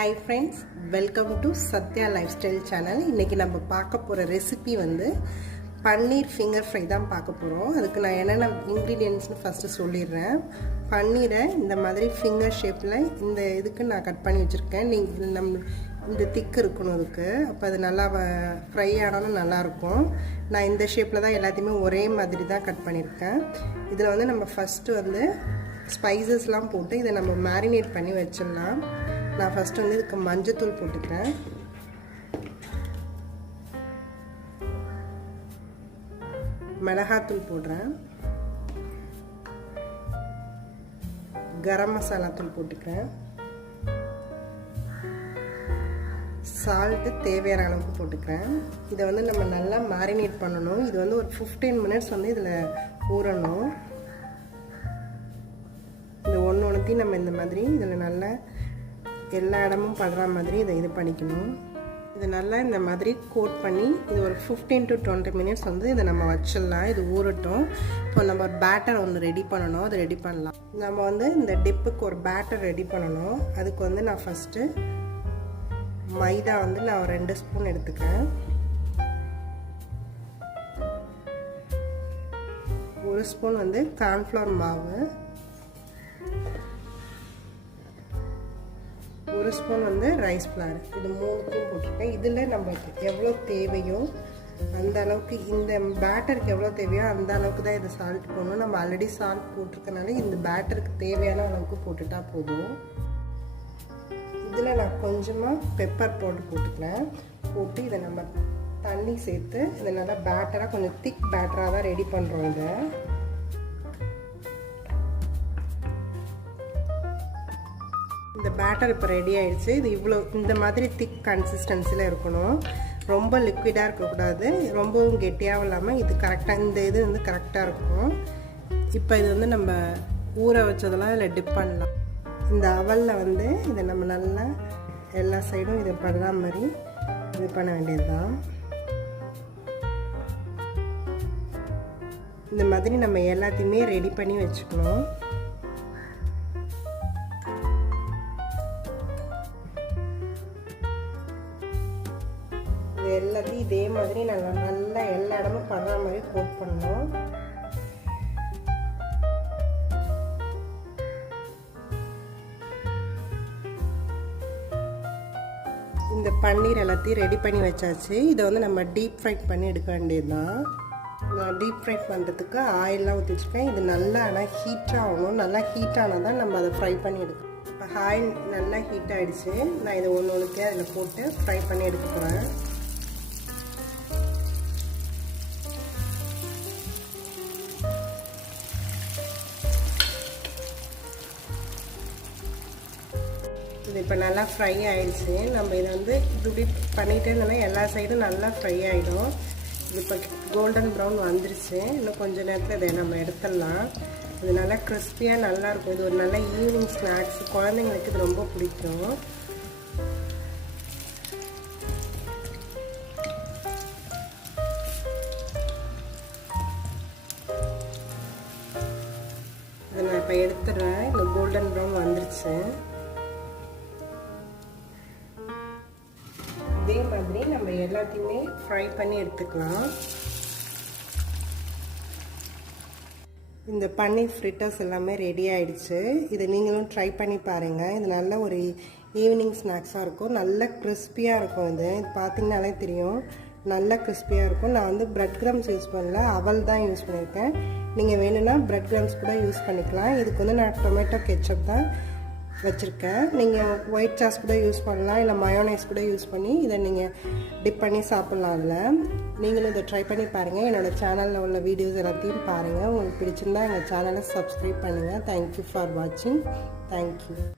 Hi friends, welcome to Sathya lifestyle channel. இன்னைக்கு நம்ம பார்க்க போற ரெசிபி வந்து பன்னீர் ஃபிங்கர் ஃப்ரை தான் பார்க்க போறோம். அதுக்கு நான் என்னென்ன இன்கிரிடியன்ட்ஸ்னு ஃபர்ஸ்ட் சொல்லிடுறேன். பன்னீரை இந்த மாதிரி ஃபிங்கர் ஷேப்ல இந்த இதுக்கு நான் கட் பண்ணி வச்சிருக்கேன். நீங்க இந்த திக் இருக்கணும் அதுக்கு. அப்போ அது நல்லா ஃப்ரை ஆனாலும் நல்லா இருக்கும். நான் இந்த ஷேப்ல தான் எல்லாத்தையுமே ஒரே மாதிரி தான் கட் பண்ணியிருக்கேன். இதில் வந்து நம்ம ஃபர்ஸ்ட் வந்து ஸ்பைசஸ்லாம் போட்டு இதை நம்ம மேரினேட் பண்ணி வச்சிடலாம். நான் ஃபர்ஸ்ட் வந்து இதுக்கு மஞ்சத்தூள் போட்டுக்கிறேன். மிளகாத்தூள் போடுறேன். கரம் மசாலா தூள் போட்டுக்கிறேன். சால்ட்டு தேவையான அளவுக்கு போட்டுக்கிறேன். இதை வந்து நம்ம நல்லா மேரினேட் பண்ணணும். இது வந்து ஒரு 15 மினிட்ஸ் வந்து இதில் ஊறணும். இந்த ஒன்றையும் நம்ம இந்த மாதிரி இதில் நல்லா எல்லா இடமும் படுற மாதிரி இதை இது பண்ணிக்கணும். இது நல்லா இந்த மாதிரி கோட் பண்ணி இது ஒரு 15 to 20 மினிட்ஸ் வந்து இதை நம்ம வச்சிடலாம். இது ஊறட்டும். இப்போ நம்ம ஒரு பேட்டர் ஒன்று ரெடி பண்ணணும். அதை ரெடி பண்ணலாம். நம்ம வந்து இந்த டிப்புக்கு ஒரு பேட்டர் ரெடி பண்ணணும். அதுக்கு வந்து நான் ஃபஸ்ட்டு மைதா வந்து நான் ஒரு 2 ஸ்பூன் எடுத்துக்கிறேன். 1 ஸ்பூன் வந்து கார்ன்ஃப்ளவர் மாவு, 1 ஸ்பூன் வந்து ரைஸ் ஃப்ளார். இது 3த்தையும் போட்டிருக்கேன். இதில் நம்மளுக்கு எவ்வளோ தேவையோ அந்த அளவுக்கு, இந்த பேட்டருக்கு எவ்வளோ தேவையோ அந்த அளவுக்கு தான் இது சால்ட் போடணும். நம்ம ஆல்ரெடி சால்ட் போட்டிருக்கனால இந்த பேட்டருக்கு தேவையான அளவுக்கு போட்டுட்டா போதும். இதில் நான் கொஞ்சமாக பெப்பர் போட்டுக்கிறேன். போட்டு இதை நம்ம தண்ணி சேர்த்து இதை நல்லா பேட்டராக கொஞ்சம் திக் பேட்டராக தான் ரெடி பண்ணுறோம். இதை இந்த பேட்டர் இப்போ ரெடி ஆயிடுச்சு. இது இவ்வளோ இந்த மாதிரி திக் கன்சிஸ்டன்சியில் இருக்கணும். ரொம்ப லிக்விடாக இருக்கக்கூடாது, ரொம்பவும் கெட்டியாகவும் இல்லாமல் இது கரெக்டாக, இந்த இது வந்து கரெக்டாக இருக்கும். இப்போ இது வந்து நம்ம ஊற வச்சதெல்லாம் இதில் டிப் பண்ணலாம். இந்த அவலில் வந்து இதை நம்ம நல்லா எல்லா சைடும் இதை படுற மாதிரி இது பண்ண வேண்டியது தான். இந்த மாதிரி நம்ம எல்லாத்தையுமே ரெடி பண்ணி வச்சுக்கணும். எல்லாத்தையும் இதே மாதிரி நல்லா எல்லா இடமும் படுற மாதிரி கோட் பண்ணணும். இந்த பன்னீர் எல்லாத்தையும் ரெடி பண்ணி வச்சாச்சு. இதை வந்து நம்ம டீப் ஃப்ரை பண்ணி எடுக்க வேண்டியதுதான். நான் டீப் ஃப்ரை பண்ணுறதுக்கு ஆயிலெலாம் ஊற்றி வச்சுருக்கேன். இது நல்லா ஆனால் ஹீட்டாக ஆகணும். நல்லா ஹீட் ஆனால் தான் நம்ம அதை ஃப்ரை பண்ணி எடுக்கணும். இப்போ ஆயில் நல்லா ஹீட் ஆகிடுச்சு. நான் இதை ஒன்றுக்கே அதில் போட்டு ஃப்ரை பண்ணி எடுக்க போகிறேன். இது இப்போ நல்லா ஃப்ரை ஆகிடுச்சு. நம்ம இதை வந்து இப்படி பண்ணிகிட்டே இருந்தோம்னா எல்லா சைடும் நல்லா ஃப்ரை ஆகிடும். இது இப்போ கோல்டன் ப்ரௌன் வந்துருச்சு. இன்னும் கொஞ்சம் நேரத்தில் இதை நம்ம எடுத்துடலாம். இது நல்லா கிறிஸ்பியாக நல்லாயிருக்கும். இது ஒரு நல்ல ஈவினிங் ஸ்நாக்ஸ். குழந்தைங்களுக்கு இது ரொம்ப பிடிக்கும். இதை நான் இப்போ எடுத்துடுறேன். இந்த கோல்டன் ப்ரௌன் வந்துருச்சு. இதே மாதிரி நம்ம எல்லாத்தையுமே ஃப்ரை பண்ணி எடுத்துக்கலாம். இந்த பன்னீர் ஃப்ரிட்டர்ஸ் எல்லாமே ரெடி ஆயிடுச்சு. இதை நீங்களும் ட்ரை பண்ணி பாருங்கள். இது நல்ல ஒரு ஈவினிங் ஸ்நாக்ஸாக இருக்கும். நல்ல கிறிஸ்பியாக இருக்கும். இது பார்த்தீங்கன்னாலே தெரியும், நல்ல கிறிஸ்பியாக இருக்கும். நான் வந்து பிரெட் கிரம்ஸ் யூஸ் பண்ணல, அவல் தான் யூஸ் பண்ணியிருக்கேன். நீங்கள் வேணும்னா பிரெட் கிரம்ஸ் கூட யூஸ் பண்ணிக்கலாம். இதுக்கு வந்து நான் டொமேட்டோ கெச்சப் தான் வச்சுருக்கேன். நீங்கள் ஒயிட் சாஸ் கூட யூஸ் பண்ணலாம், இல்லை மயோனைஸ் கூட யூஸ் பண்ணி இதை நீங்கள் டிப் பண்ணி சாப்பிட்லாம். அதில் நீங்களும் இதை ட்ரை பண்ணி பாருங்கள். என்னோடய சேனலில் உள்ள வீடியோஸ் எல்லாத்தையும் பாருங்கள். உங்களுக்கு பிடிச்சிருந்தா எங்கள் சேனலை சப்ஸ்கிரைப் பண்ணுங்கள். தேங்க்யூ ஃபார் வாட்சிங். தேங்க்யூ.